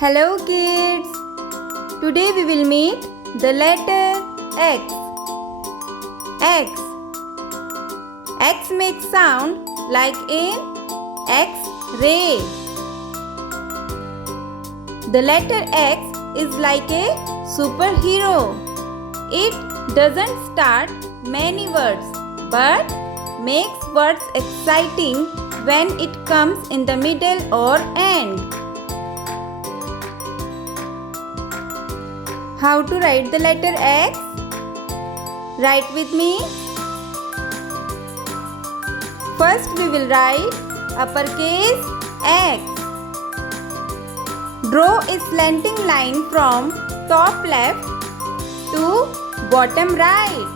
Hello kids! Today we will meet the letter X. X. X makes sound like in X-ray. The letter X is like a superhero. It doesn't start many words but makes words exciting when it comes in the middle or end. How to write the letter X? Write with me. First we will write uppercase X. Draw a slanting line from top left to bottom right.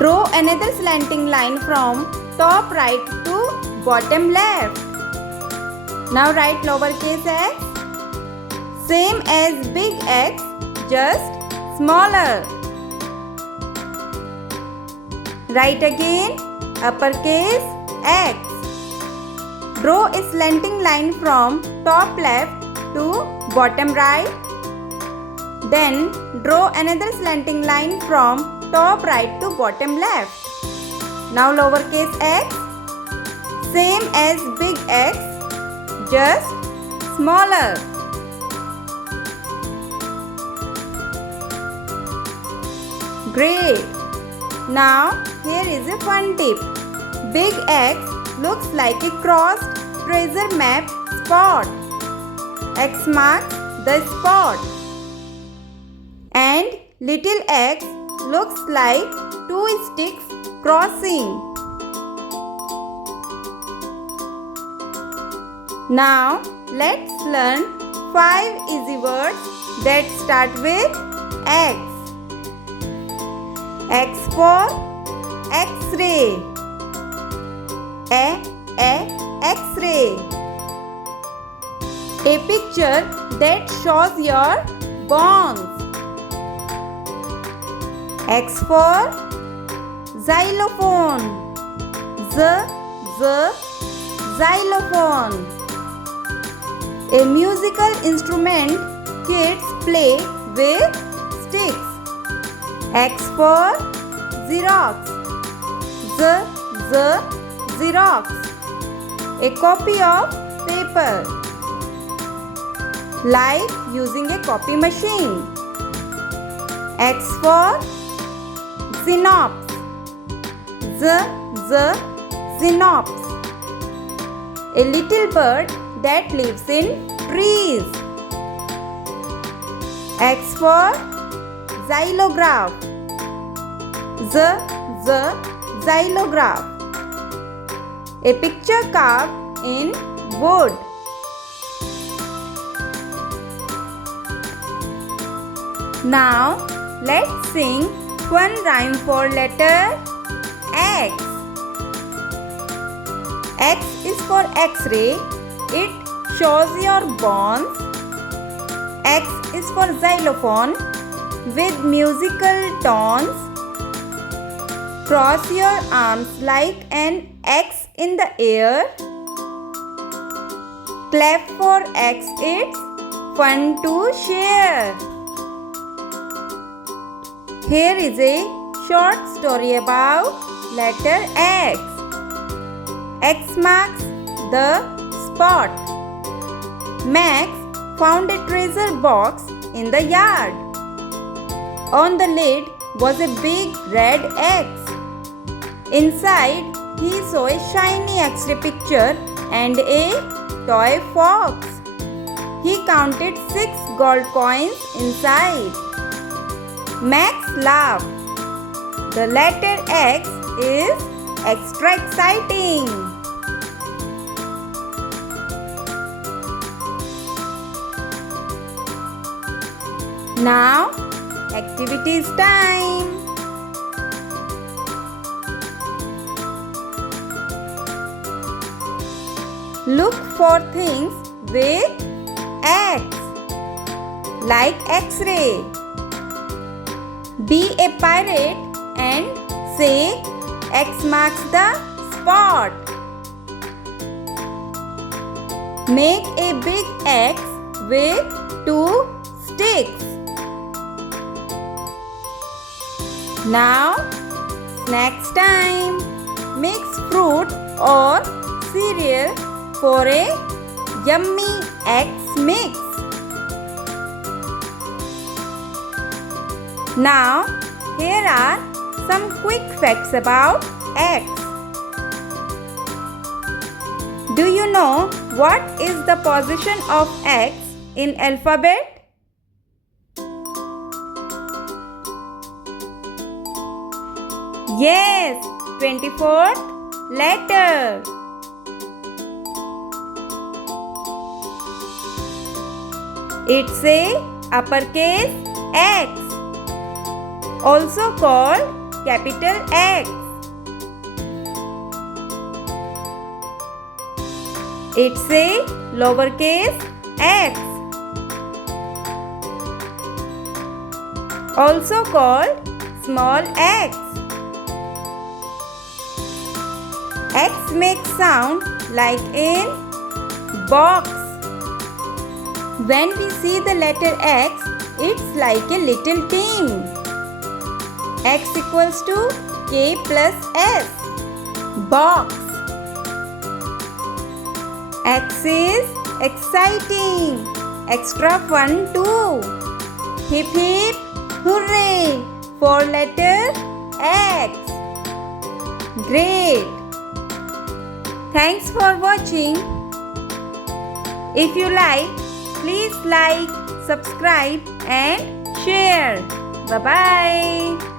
Draw another slanting line from top right to bottom left. Now write lowercase x. Same as big X, just smaller. Write again uppercase X. Draw a slanting line from top left to bottom right. Then draw another slanting line from top right to bottom left. Now lowercase x. Same as big X, just smaller. Great! Now here is a fun tip. Big X looks like a crossed treasure map spot. X marks the spot. And little x looks like two sticks crossing. Now let's learn 5 easy words that start with X. X for X-ray. X-ray. A picture that shows your bones. X for xylophone. Xylophone. A musical instrument kids play with sticks. X for Xerox. Xerox. A copy of paper. Like using a copy machine. X for Xenops. Xenops. A little bird that lives in trees. X for Xylograph. Xylograph. A picture carved in wood. Now let's sing one rhyme for letter X. X is for X-ray. It shows your bones. X is for xylophone with musical tones. Cross your arms like an X in the air. Clap for X, it's fun to share. Here is a short story about letter X. X marks the spot. Max found a treasure box in the yard. On the lid was a big red X. Inside, he saw a shiny X-ray picture and a toy fox. He counted 6 gold coins inside. Max laughed. The letter X is extra exciting. Now, activities time. Look for things with X, like X-ray. Be a pirate and say X marks the spot. Make a big X with 2 sticks. Now, snacks time. Mix fruit or cereal for a yummy X mix. Now, here are some quick facts about X. Do you know what is the position of X in alphabet? Yes, 24th letter. It's a uppercase X, also called capital X. It's a lowercase x, also called small x. X makes sound like in box. When we see the letter X, it's like a little team. X equals to K plus S. Box. X is exciting. Extra fun too. Hip hip hooray for letter X. Great. Thanks for watching. If you like, please like, subscribe and share. Bye-bye.